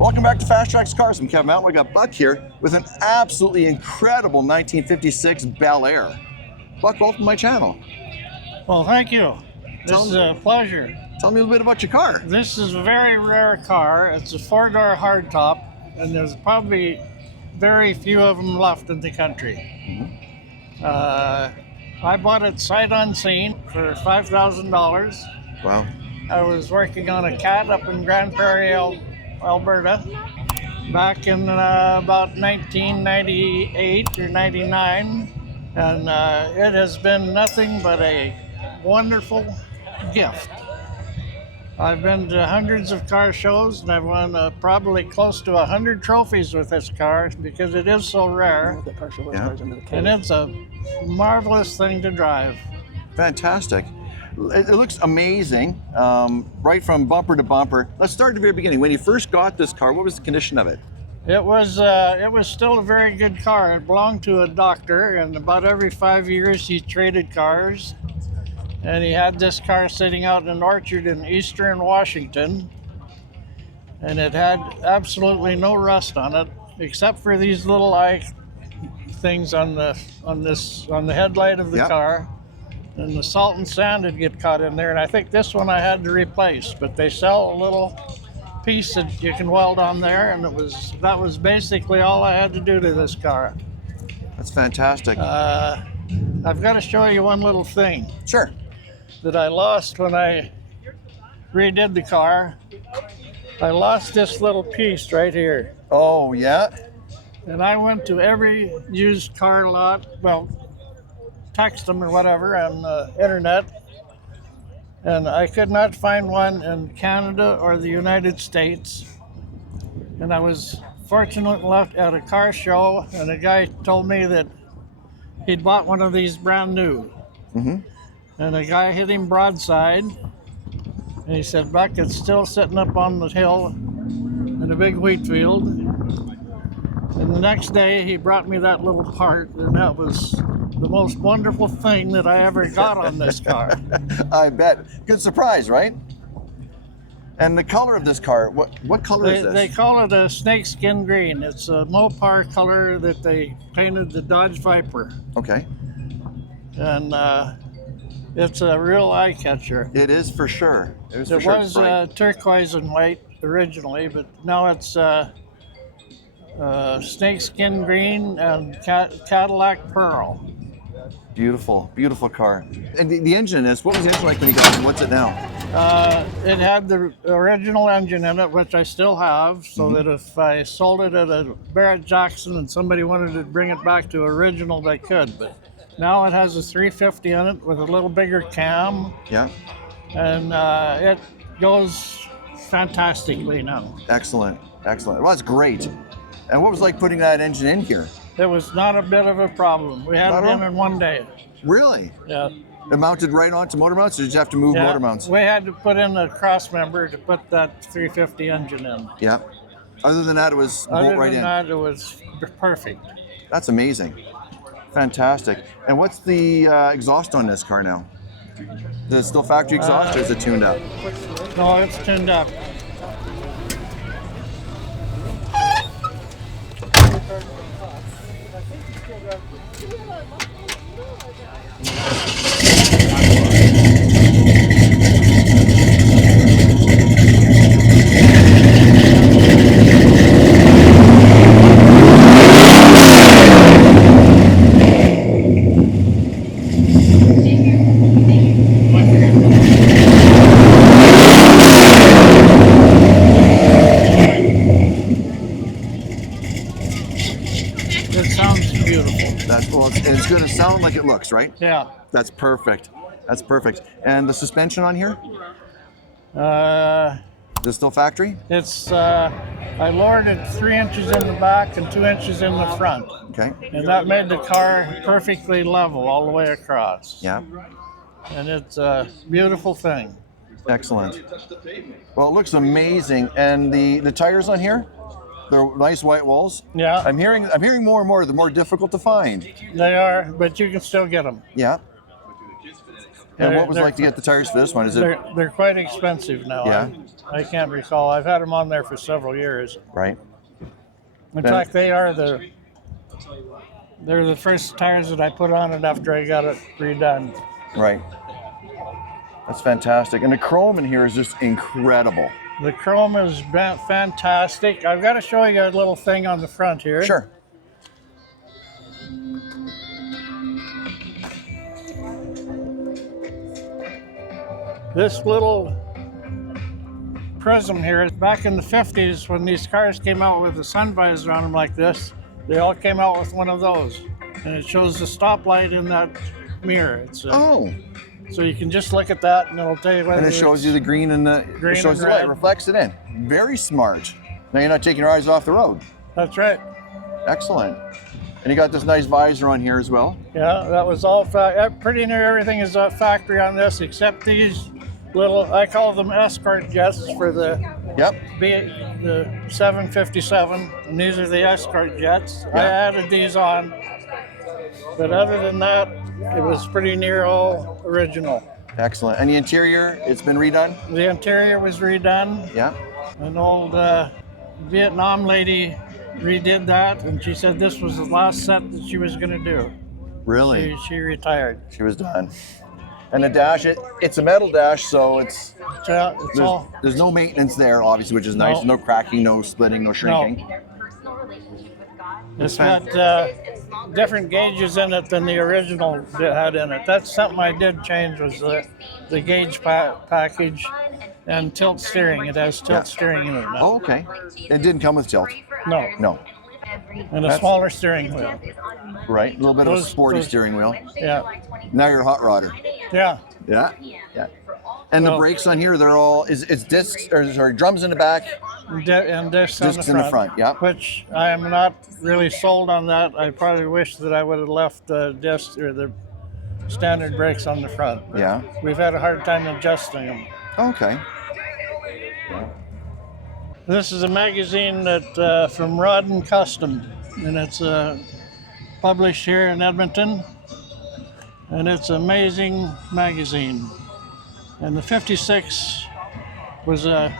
Welcome back to FasTrax Cars. I'm Kevin Matlo. I got Buck here with an absolutely incredible 1956 Bel Air. Buck, welcome to my channel. Well, thank you. This is a pleasure. Tell me a little bit about your car. This is a very rare car. It's a four-door hardtop, and there's probably very few of them left in the country. I bought it sight unseen for $5,000. Wow. I was working on a cat up in Grand Prairie, Alberta, back in about 1998 or 99, and it has been nothing but a wonderful gift. I've been to hundreds of car shows, and I've won probably close to 100 trophies with this car because it is so rare, and it's a marvelous thing to drive. Fantastic. It looks amazing, right from bumper to bumper. Let's start at the very beginning. When you first got this car, what was the condition of it? It was still a very good car. It belonged to a doctor, and about every 5 years he traded cars. And he had this car sitting out in an orchard in eastern Washington, and it had absolutely no rust on it, except for these little eye things on the headlight of the car. And the salt and sand would get caught in there, and I think this one I had to replace, but they sell a little piece that you can weld on there, and that was basically all I had to do to this car. That's fantastic. I've got to show you one little thing. Sure. That I lost when I redid the car. I lost this little piece right here. Oh, yeah? And I went to every used car lot, well, text them or whatever on the internet, and I could not find one in Canada or the United States. And I was fortunate enough at a car show, and a guy told me that he'd bought one of these brand new. And a guy hit him broadside, and he said, "Buck, it's still sitting up on the hill in a big wheat field." And the next day he brought me that little part, and that was the most wonderful thing that I ever got on this car. I bet. Good surprise, right? And the color of this car, what color is this? They call it a snakeskin green. It's a Mopar color that they painted the Dodge Viper. Okay. And it's a real eye catcher. It is for sure. It was turquoise and white originally, but now it's snakeskin green and Cadillac pearl. Beautiful, beautiful car. And the engine is, what was the engine like when you got it? What's it now? It had the original engine in it, which I still have, so that if I sold it at a Barrett-Jackson and somebody wanted to bring it back to original, they could. But now it has a 350 in it with a little bigger cam. Yeah. And it goes fantastically now. Excellent, excellent. Well, that's great. And what was it like putting that engine in here? It was not a bit of a problem. We had it in one day. Really? Yeah. It mounted right onto motor mounts, or did you have to move motor mounts? We had to put in a cross member to put that 350 engine in. Yeah. Other than that, it was bolt right in. Other than that, it was perfect. That's amazing. Fantastic. And what's the exhaust on this car now? Is it still factory exhaust, or is it tuned up? No, it's tuned up. It sounds beautiful. That's cool. And it's going to sound like it looks, right? Yeah. That's perfect. That's perfect. And the suspension on here? Is this still factory? It's, I lowered it 3 inches in the back and 2 inches in the front. Okay. And that made the car perfectly level all the way across. Yeah. And it's a beautiful thing. Excellent. Well, it looks amazing. And the tires on here, they're nice white walls. Yeah. I'm hearing more and more they're more difficult to find. They are, but you can still get them. Yeah. And what was it They're- like to get the tires for this one? Is it They're quite expensive now. Yeah. I can't recall. I've had them on there for several years. right? In Then- fact, they're the first tires that I put on it after I got it redone. Right. That's fantastic. And the chrome in here is just incredible. The chrome is fantastic. I've got to show you a little thing on the front here. Sure. This little prism here, back in the 50s when these cars came out with a sun visor on them like this, they all came out with one of those. And it shows the stoplight in that mirror. It's Oh, so you can just look at that and it'll tell you whether and it shows you the green and the Green it shows and the light, red. reflects it in. Very smart. Now you're not taking your eyes off the road. That's right. Excellent. And you got this nice visor on here as well. Yeah, that was all, pretty near everything is factory on this except these little, I call them escort jets for the Yep. the 757, and these are the escort jets. I Yeah. added these on, but other than that, it was pretty near all original. Excellent. And the interior, it's been redone? The interior was redone. Yeah. An old Vietnam lady redid that, and she said this was the last set that she was going to do. Really? She retired. She was done. And the dash, it's a metal dash, so it's there's no maintenance there, obviously, which is nice. No. No cracking, no splitting, no shrinking. It's got different gauges in it than the original had in it. That's something I did change was the gauge package and tilt steering. It has tilt steering in it now. Oh, okay. It didn't come with tilt. No, No. and a smaller steering wheel. Right. A little bit of a Those- sporty those- steering wheel. Yeah, Now you're a hot rodder. yeah. Yeah. Yeah. And the Well- brakes on here, they're all it's discs or sorry, drums in the back. And discs on Discs in the front, yeah. Which I am not really sold on that. I probably wish that I would have left the discs or the standard brakes on the front. Yeah. We've had a hard time adjusting them. Okay. This is a magazine that from Rod and Custom, and it's published here in Edmonton, and it's an amazing magazine. And the 56 was a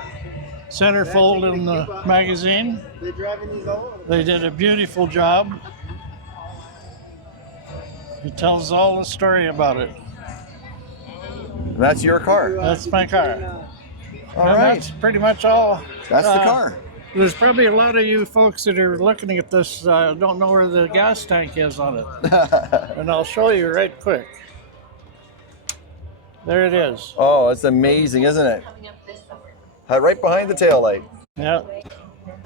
centerfold in the magazine. They did a beautiful job. It tells all the story about it. That's your car. That's my car. All And right. That's pretty much all. That's the car. There's probably a lot of you folks that are looking at this don't know where the gas tank is on it. And I'll show you right quick. There it is. Oh, it's amazing, isn't it? Right behind the taillight. Yeah.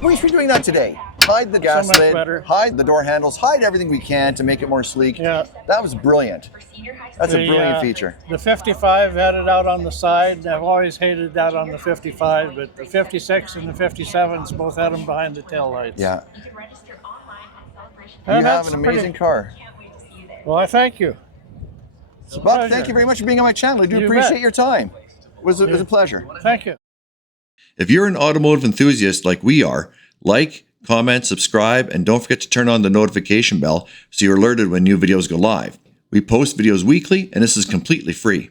We should be doing that today. Hide the gas much lid, better. hide the door handles, hide everything we can to make it more sleek. Yeah. That was brilliant. That's a brilliant feature. The 55 had it out on the side. I've always hated that on the 55, but the 56 and the 57s both had them behind the taillights. Yeah. And You have that's an amazing pretty- car. Well, I thank you. It's a Buck, pleasure. thank you very much for being on my channel. I do You appreciate bet. your time. It was a pleasure. Thank you. If you're an automotive enthusiast like we are, like, comment, subscribe, and don't forget to turn on the notification bell so you're alerted when new videos go live. We post videos weekly, and this is completely free.